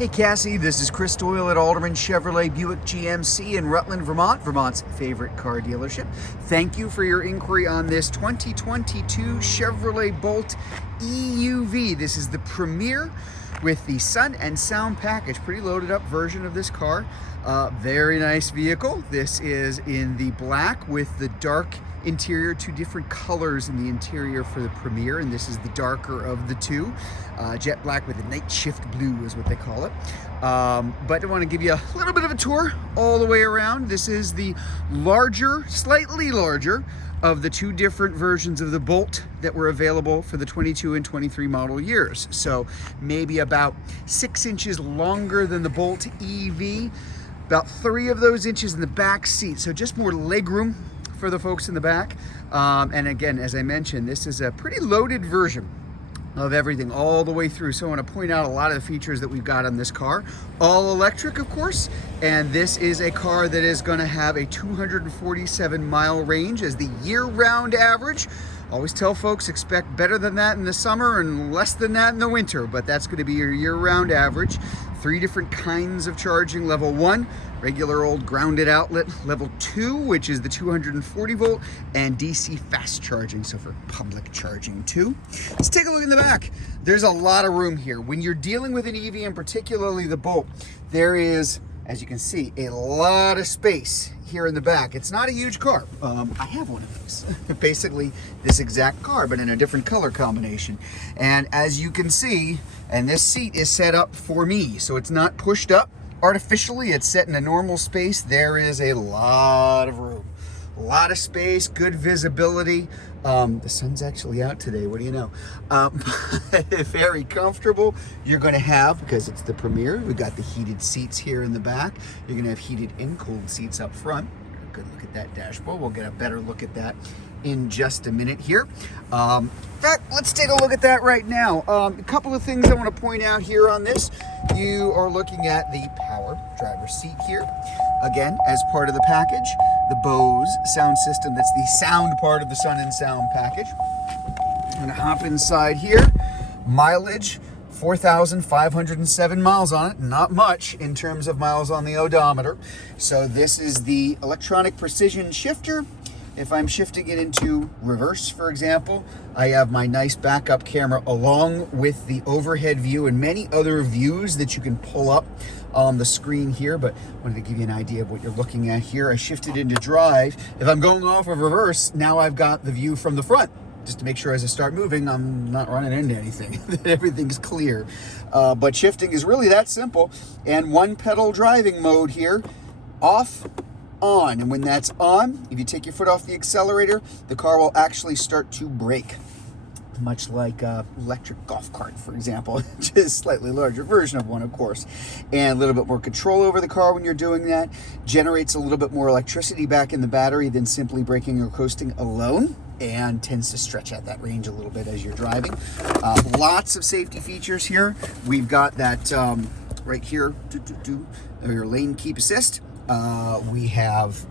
Hey Cassie, this is Chris Doyle at Alderman Chevrolet Buick GMC in Rutland, Vermont, Vermont's favorite car dealership. Thank you for your inquiry on this 2022 Chevrolet Bolt EUV. This is the Premier with the sun and sound package. Pretty loaded up version of this car. Very nice vehicle. This is in the black with the dark interior, two different colors in the interior for the Premier, and this is the darker of the two. Jet black with a night shift blue is what they call it. But I want to give you a little bit of a tour all the way around. This is the larger, slightly larger of the two different versions of the Bolt that were available for the 22 and 23 model years. So maybe about 6 inches longer than the Bolt EV, about 3 of those inches in the back seat. So just more leg room for the folks in the back. And again, as I mentioned, this is a pretty loaded version of everything all the way through. So I want to point out a lot of the features that we've got on this car. All electric, of course, and this is a car that is going to have a 247-mile range as the year-round average. Always tell folks expect better than that in the summer and less than that in the winter, but that's going to be your year-round average. 3 different kinds of charging. Level 1, regular old grounded outlet. Level 2, which is the 240 volt, and DC fast charging, so for public charging too. Let's take a look in the back. There's a lot of room here. When you're dealing with an EV, and particularly the Bolt, there is, as you can see, a lot of space here in the back. It's not a huge car. I have one of these. Basically this exact car, but in a different color combination. And as you can see, and this seat is set up for me, so it's not pushed up artificially. It's set in a normal space. There is a lot of room, a lot of space, good visibility. The sun's actually out today, what do you know? Very comfortable. You're going to have, because it's the Premier, we've got the heated seats here in the back. You're going to have heated and cooled seats up front. Good look at that dashboard. We'll get a better look at that in just a minute here. In fact, let's take a look at that right now. A couple of things I want to point out here on this. You are looking at the power driver's seat here. Again, as part of the package, the Bose sound system. That's the sound part of the sun and sound package. I'm gonna hop inside here. Mileage, 4,507 miles on it. Not much in terms of miles on the odometer. So this is the electronic precision shifter. If I'm shifting it into reverse, for example, I have my nice backup camera along with the overhead view and many other views that you can pull up on the screen here, but I wanted to give you an idea of what you're looking at here. I shifted into drive. If I'm going off of reverse, now I've got the view from the front, just to make sure as I start moving, I'm not running into anything, that everything's clear. But shifting is really that simple. And one pedal driving mode here, off, on. And when that's on, if you take your foot off the accelerator, the car will actually start to brake. Much like an electric golf cart, for example, which is a slightly larger version of one, of course. And a little bit more control over the car when you're doing that. Generates a little bit more electricity back in the battery than simply braking or coasting alone, and tends to stretch out that range a little bit as you're driving. Lots of safety features here. We've got that right here, your lane keep assist. We have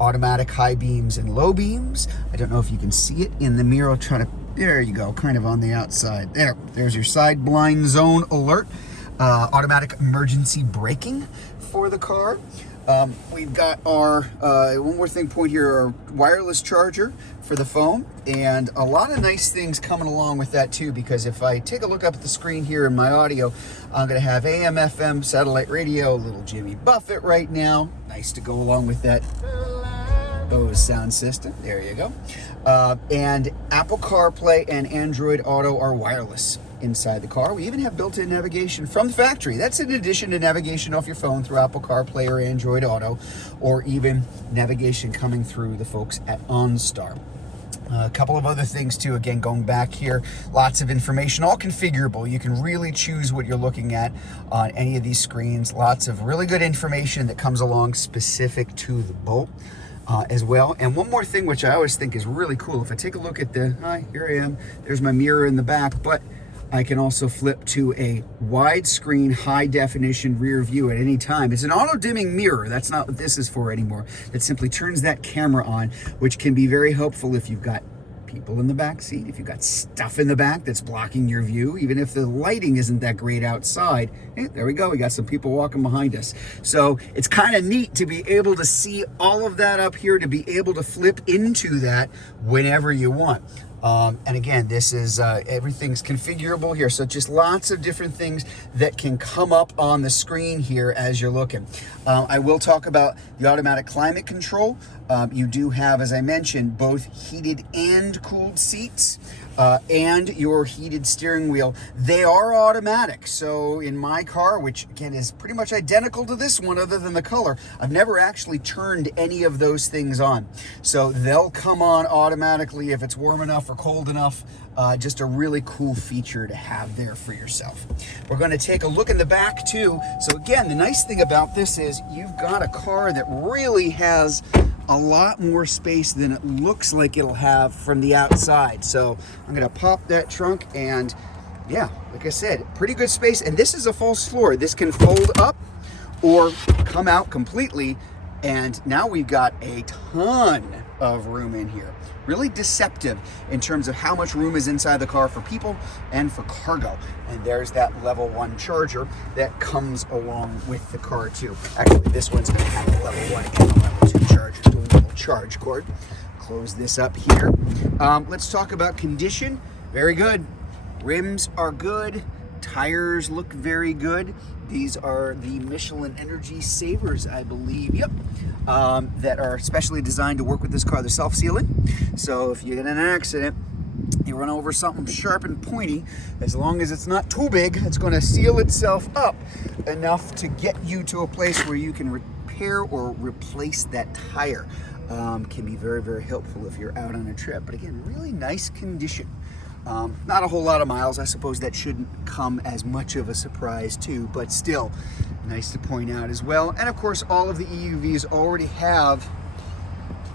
automatic high beams and low beams. I don't know if you can see it in the mirror. I'll try to, there you go, kind of on the outside. There's your side blind zone alert. Automatic emergency braking for the car. We've got our, one more thing point here, our wireless charger for the phone, and a lot of nice things coming along with that too, because if I take a look up at the screen here in my audio, I'm going to have AM, FM, satellite radio, a little Jimmy Buffett right now. Nice to go along with that Bose sound system. There you go. And Apple CarPlay and Android Auto are wireless inside the car. We even have built-in navigation from the factory. That's in addition to navigation off your phone through Apple CarPlay or Android Auto, or even navigation coming through the folks at OnStar. A couple of other things too, again, going back here, lots of information, all configurable. You can really choose what you're looking at on any of these screens. Lots of really good information that comes along specific to the Bolt as well. And one more thing, which I always think is really cool, if I take a look at the, hi, here I am, there's my mirror in the back, but I can also flip to a widescreen, high-definition rear view at any time. It's an auto-dimming mirror. That's not what this is for anymore. It simply turns that camera on, which can be very helpful if you've got people in the back seat, if you've got stuff in the back that's blocking your view, even if the lighting isn't that great outside, hey, there we go, we got some people walking behind us. So it's kind of neat to be able to see all of that up here, to be able to flip into that whenever you want. And again, this is everything's configurable here, so just lots of different things that can come up on the screen here as you're looking. I will talk about the automatic climate control. You do have, as I mentioned, both heated and cooled seats, and your heated steering wheel. They are automatic, so in my car, which again is pretty much identical to this one other than the color, I've never actually turned any of those things on. So they'll come on automatically if it's warm enough or cold enough. Just a really cool feature to have there for yourself. We're going to take a look in the back too. So again, the nice thing about this is you've got a car that really has a lot more space than it looks like it'll have from the outside. So I'm going to pop that trunk, and yeah, like I said, pretty good space. And this is a false floor. This can fold up or come out completely. And now we've got a ton of room in here. Really deceptive in terms of how much room is inside the car for people and for cargo. And there's that level 1 charger that comes along with the car too. Actually, this one's going to have a level 1 and a level 2 charger, dual level charge cord. Close this up here. Let's talk about condition. Very good. Rims are good. Tires look very good. These are the Michelin Energy Savers, I believe, yep, that are specially designed to work with this car. They're self-sealing, so if you get in an accident, you run over something sharp and pointy, as long as it's not too big, it's going to seal itself up enough to get you to a place where you can repair or replace that tire. Can be very, very helpful if you're out on a trip. But again, really nice condition. Not a whole lot of miles. I suppose that shouldn't come as much of a surprise too, but still nice to point out as well. And of course, all of the EUVs already have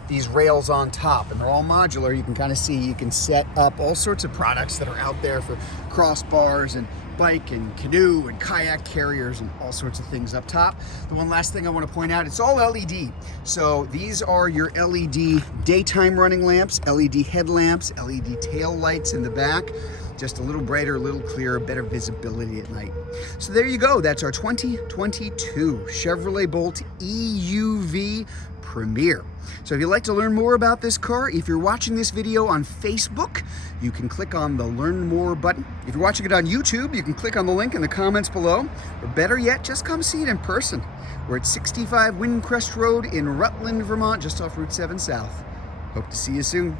these rails on top, and they're all modular. You can kind of see, you can set up all sorts of products that are out there for crossbars and bike and canoe and kayak carriers and all sorts of things up top. The one last thing I want to point out, it's all LED. So these are your LED daytime running lamps, LED headlamps, LED tail lights in the back. Just a little brighter, a little clearer, better visibility at night. So there you go. That's our 2022 Chevrolet Bolt EUV Premier. So if you'd like to learn more about this car, if you're watching this video on Facebook, you can click on the Learn More button. If you're watching it on YouTube, you can click on the link in the comments below. Or better yet, just come see it in person. We're at 65 Windcrest Road in Rutland, Vermont, just off Route 7 South. Hope to see you soon.